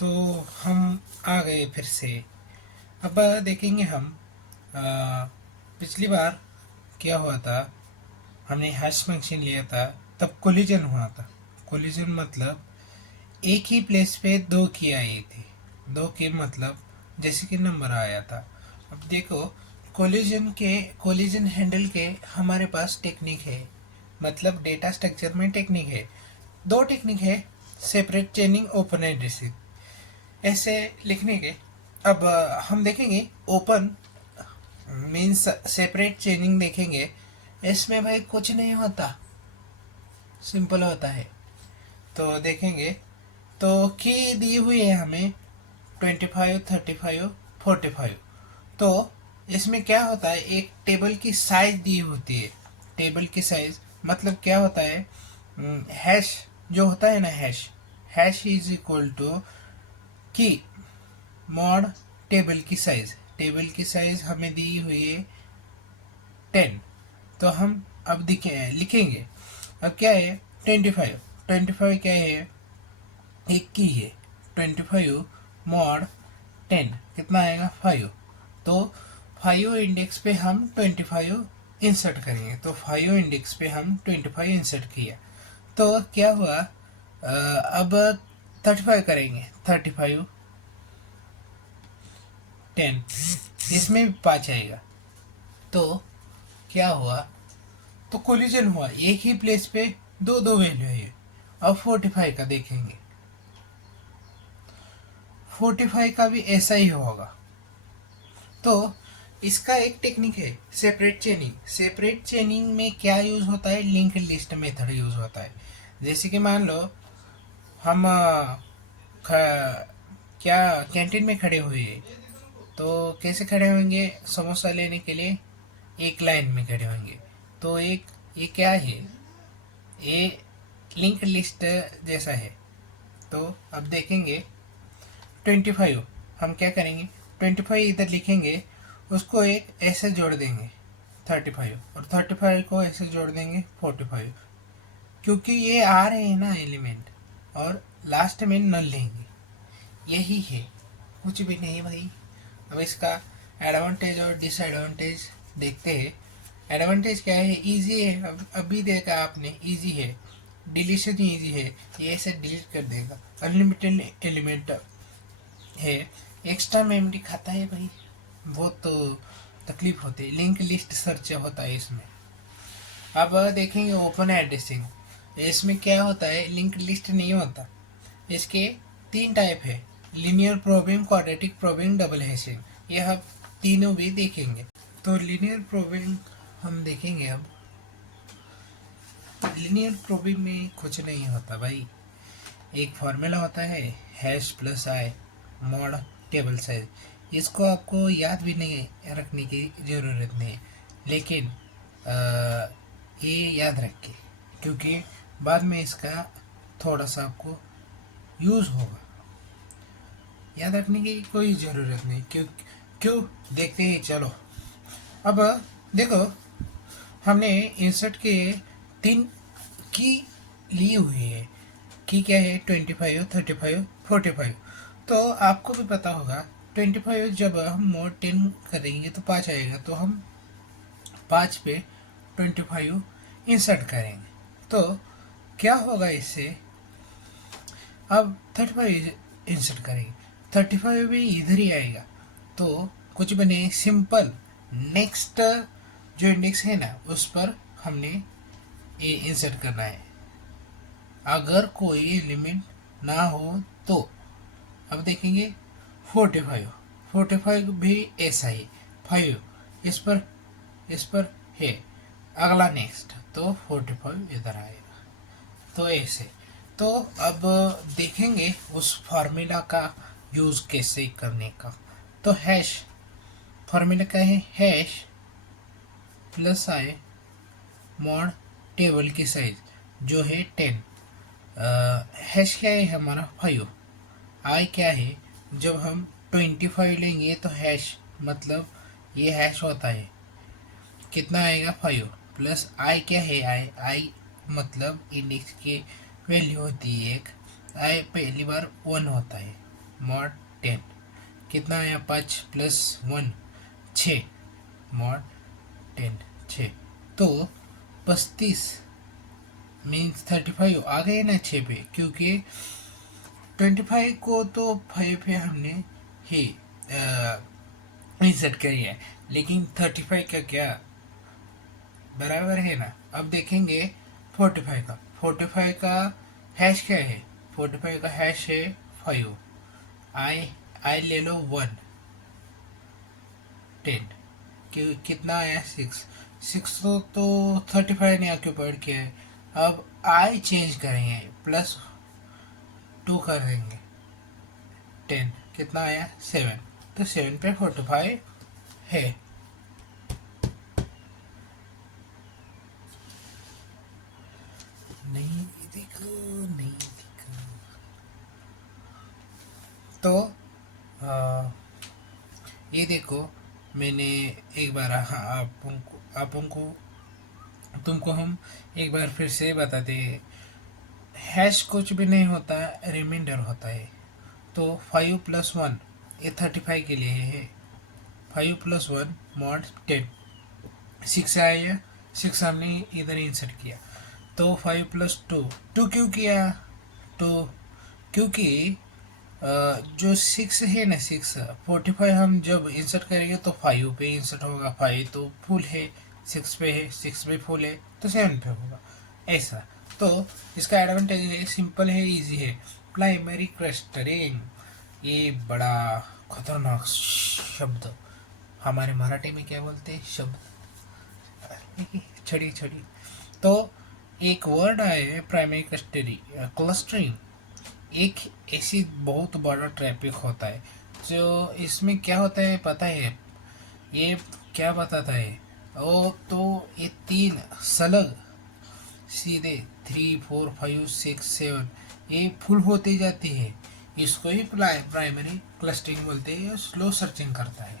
तो हम आ गए फिर से। अब देखेंगे हम अ, पिछली बार क्या हुआ था। हमने हैश फंक्शन लिया था, तब कोलिजन हुआ था। कोलिजन मतलब एक ही प्लेस पे दो की आई थी। दो की मतलब जैसे कि नंबर आया था। अब देखो, कोलिजन हैंडल के हमारे पास टेक्निक है, मतलब डेटा स्ट्रक्चर में टेक्निक है। दो टेक्निक है, सेपरेट चेनिंग, ओपन एड्रेसिंग। ऐसे लिखने के अब हम देखेंगे ओपन मीन्स सेपरेट चेनिंग देखेंगे। इसमें भाई कुछ नहीं होता, सिंपल होता है। तो देखेंगे, तो की दी हुई है हमें 25, 35, 45। तो इसमें क्या होता है, एक टेबल की साइज दी होती है। टेबल की साइज मतलब क्या होता है, हैश जो होता है ना, hash hash is equal to key mod table की साइज। टेबल की साइज हमें दी हुई है 10। तो हम अब लिखेंगे। अब क्या है, 25। 25 क्या है, एक की है। 25 मॉड 10 कितना आएगा, 5। तो 5 इंडेक्स पे हम 25 इंसर्ट करेंगे। तो 5 इंडेक्स पे हम 25 इंसर्ट किया। तो क्या हुआ, अब 35 करेंगे। 35 10, इसमें भी 5 आएगा। तो क्या हुआ, तो कोलिजन हुआ, एक ही प्लेस पे दो दो वैल्यू है। अब 45 का देखेंगे। 45 का भी ऐसा ही होगा। तो इसका एक टेक्निक है सेपरेट चेनिंग। सेपरेट चेनिंग में क्या यूज होता है, लिंक लिस्ट मेथड यूज होता है। जैसे कि मान लो हम क्या कैंटीन में खड़े हुए हैं, तो कैसे खड़े होंगे, समोसा लेने के लिए एक लाइन में खड़े होंगे। तो एक ये क्या है, ये लिंक लिस्ट जैसा है। तो अब देखेंगे 25, हम क्या करेंगे, 25 इधर लिखेंगे, उसको एक ऐसे जोड़ देंगे 35, और 35 को ऐसे जोड़ देंगे 45, क्योंकि ये आ रहे हैं ना एलिमेंट, और लास्ट में नल लेंगे। यही है, कुछ भी नहीं भाई। अब इसका एडवांटेज और डिसएडवांटेज देखते हैं। एडवांटेज क्या है, इजी है। अब अभी देखा आपने, इजी है, डिलीशन इजी है, ये ऐसे डिलीट कर देगा। अनलिमिटेड एलिमेंट है, एक्स्ट्रा मेमोरी खाता है भाई, बहुत तो तकलीफ होती है। लिंक लिस्ट सर्च होता है इसमें। अब देखेंगे ओपन एड्रेसिंग। इसमें क्या होता है, लिंक लिस्ट नहीं होता। इसके तीन टाइप है, linear probing, quadratic probing, double hashing. ये हम तीनों भी देखेंगे। तो लीनियर प्रोबिंग हम देखेंगे। अब लीनियर प्रोबिंग में कुछ नहीं होता भाई, एक फॉर्मूला होता है, हैश प्लस आई मॉड टेबल साइज। इसको आपको याद भी नहीं रखने की ज़रूरत नहीं, लेकिन ये याद रखें, क्योंकि बाद में इसका थोड़ा सा आपको यूज़ होगा। याद रखने की कोई ज़रूरत नहीं, क्यों क्यों देखते ही चलो। अब देखो, हमने इंसर्ट के तीन की ली हुई है। की क्या है, 25, 35, 45। तो आपको भी पता होगा, 25 जब हम मोड 10 करेंगे तो 5 आएगा। तो हम 5 पे 25 इंसर्ट करेंगे। तो क्या होगा इससे, अब 35 इंसर्ट करेंगे, 35 भी इधर ही आएगा। तो कुछ बने सिंपल, नेक्स्ट जो इंडेक्स है ना, उस पर हमने ये इंसर्ट करना है। अगर कोई एलिमेंट ना हो तो अब देखेंगे 45। 45 भी ऐसा ही, 5 इस पर है, अगला नेक्स्ट, तो 45 इधर आएगा। तो ऐसे। तो अब देखेंगे उस फार्मूला का यूज़ कैसे करने का। तो हैश फार्मूला क्या है, हैश प्लस आई मॉड टेबल की साइज जो है 10। हैश क्या है हमारा 5। आई क्या है, जब हम 25 लेंगे तो हैश मतलब ये हैश होता है, कितना आएगा 5, प्लस आई क्या है, आई मतलब इंडेक्स की वैल्यू होती है एक। आई पहली बार 1 होता है, मॉड 10 कितना आया 5 प्लस 1 6 मॉड 10 6 तो 35 मीन्स 35 आ गए ना 6 पे क्योंकि 25 को तो 5 पे हमने ही इंसर्ट करी है लेकिन 35 का क्या बराबर है ना। अब देखेंगे 45 का हैश क्या है। 45 का हैश है 5 आई आई ले लो 1 10 कितना आया 6 तो 35 ने ऑक्यूपाइड किया है। अब आई चेंज करेंगे प्लस 2 कर देंगे 10 कितना आया 7 तो 7 पे 45 है। नहीं देखो नहीं देखो तो ये देखो मैंने एक बार तुमको हम एक बार फिर से बताते हैं। हैश कुछ भी नहीं होता रिमाइंडर होता है। तो 5 प्लस 1 ये 35 के लिए है। 5 प्लस 1 मॉड 10 6 आया 6 हमने इधर इंसर्ट किया तो 5 प्लस 2 क्यों किया तो क्योंकि जो 6 है ना 45 हम जब इंसर्ट करेंगे तो 5 पे इंसर्ट होगा 5 तो फुल है 6 पे है 6 पे फुल है तो 7 पे होगा ऐसा। तो इसका एडवांटेज है सिंपल है इजी है प्राइमरी क्लस्टरिंग। ये बड़ा खतरनाक शब्द हमारे मराठी में क्या बोलते हैं शब्द छड़ी छड़ी। तो एक वर्ड है प्राइमरी क्लस्टरिंग एक ऐसी बहुत बड़ा ट्रैफिक होता है जो इसमें क्या होता है पता है। ये क्या बताता है ओ तो ये 3 सलग सीधे 3 4 5 6 7 ये फुल होती जाती है। इसको ही प्राइमरी क्लस्टरिंग बोलते हैं। स्लो सर्चिंग करता है।